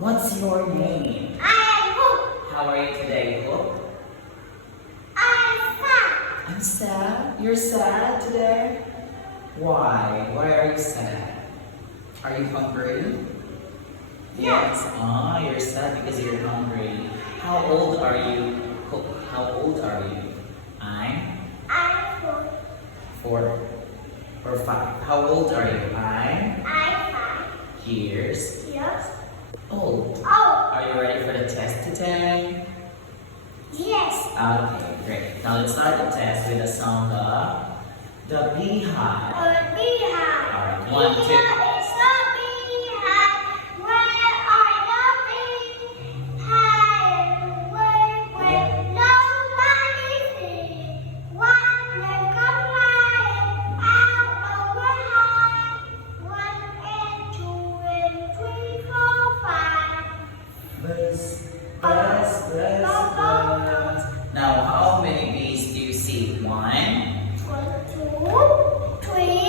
What's your name? I am Hope. How are you today, Hope? I am sad. I'm sad. You're sad today? Why? Why are you sad? Are you hungry? Yes. Ah, you're sad because you're hungry. How old are you? Hope, how old are you? I'm I am 4 or 5. How old are you? I'm 5 years years old. old. Are you ready for the test today? Yes. Okay, great. Now let's start the test with a song of The Beehive. A beehive. Alright, 1, 2. Here is a beehive. Where are the bees? Hide where nobody sees. One will come flying out of the hive. 1 and 2 and 3, 4, 5. Buzz, buzz, buzz, buzz. Now, how many bees do you see? 1, 1, 2, 3,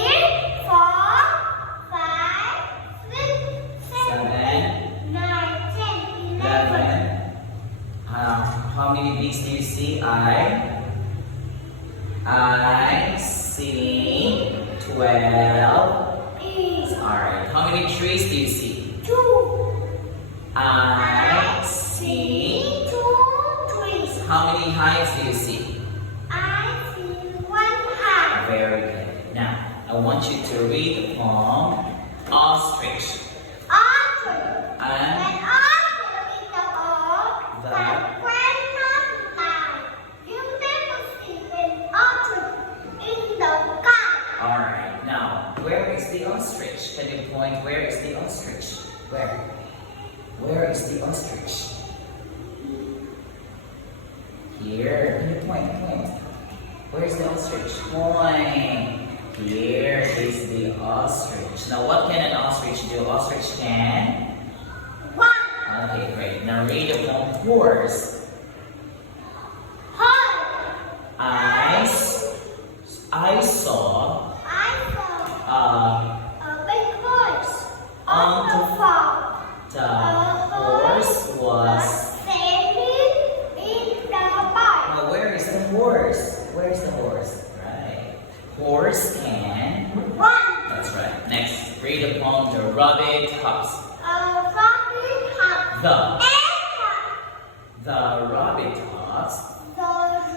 4, 5, 6, 7, 9, 10, 11. 11. How many bees do you see? I see 12. Bees. Alright, how many trees do you see? 2. I see. 2 trees. How many hives do you see? I see 1 hive. Very good. Now, I want you to read the poem Ostrich. Ostrich. And An ostrich in the oak, The- but when not fly. You never see an ostrich in the sky. alright, now, where is the ostrich? Can you point where is the ostrich? Where? Where is the ostrich? Here. Can you point? Where is the ostrich? Point. Here is the ostrich. Now, what can an ostrich do? Ostrich can. 1. Okay, great. Now read the poem Horse. Horse. I saw I saw a a big horse on the farm. the horse was. standing in the barn. Now, where is the horse? Where's the horse? Right. Horse can. 1. That's right. Next, read the poem The Rabbit Hops. A rabbit hops. The And rabbit hops. the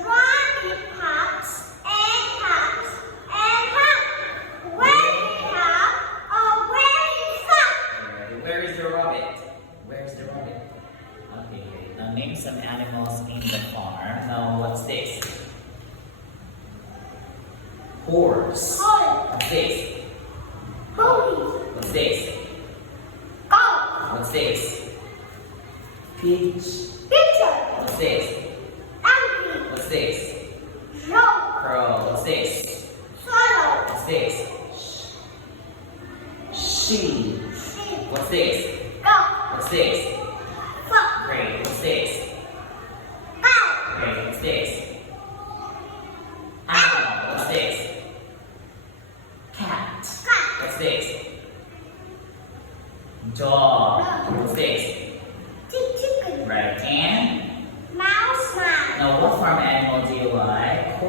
rabbit hops and hops and hops. Where he hops or where he hops. Where is the rabbit? Where's the rabbit? Okay, great. Now name some animals in the farm. Now what's this? Horse. Horse. What's this? Pony. What's this? Goat. What's this? Peach. Pitcher. What's this? Donkey. What's this? Rope. Crow. What's this? Swallow. What's this? Sheep. Sheep. What's this? Goat. What's this? Fox. Great. What's this? Cow. Great. What's this? Owl. What's this? Cat. Cat. What's this? Dog. What's this? Chicken. Right. And Mouse. now, what farm animal do you like?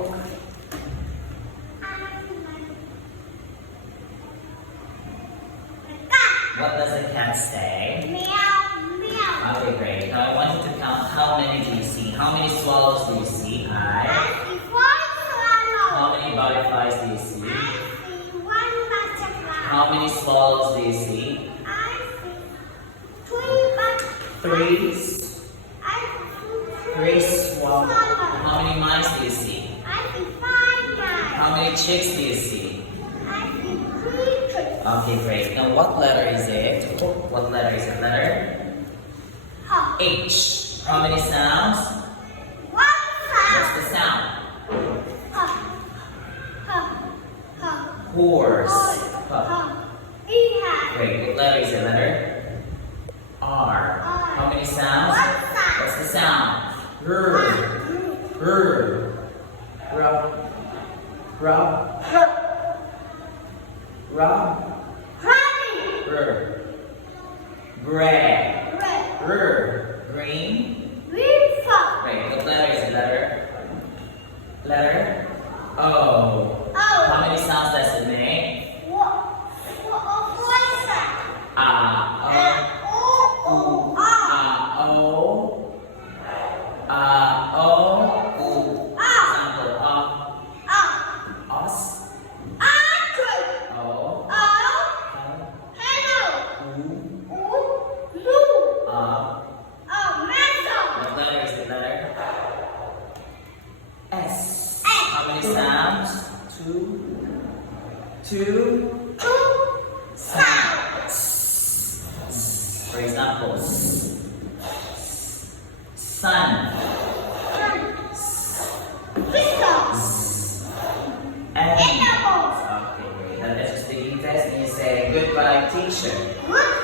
Cat. What does the cat say? Meow. Meow. Okay, great. Now I want you to count how many do you see? How many swallows do you see? I see 4 swallows. How many butterflies do you see? I see 1 butterfly. How many swallows do you see? I see 3 butterflies. 3. I see 3 Swallows. How many mice do you see? I see 5 mice. How many chicks do you see? I see 3 trees. Okay, great. Now what letter is it? What letter is it? Letter Hop. H. How many sounds? 1 What's sound. the sound? Hop. Hop. Hop. Horse. Horse. Huh. Hop. Beehive. Great. What letter is it? Letter R. How many sounds? 1 sound. What's the sound? R. R. Rub. Rub. Rub. Honey. R. Bread. Red. Green. Green frog. Wait, what letter is the letter? Letter? O. Oh. How many sounds does it make? What's that? O. O. Example, os, o, what letter is the letter? S. How many sounds? Two sounds. For example, sun. And okay, great. Now let's just begin test and you say goodbye, teacher. Good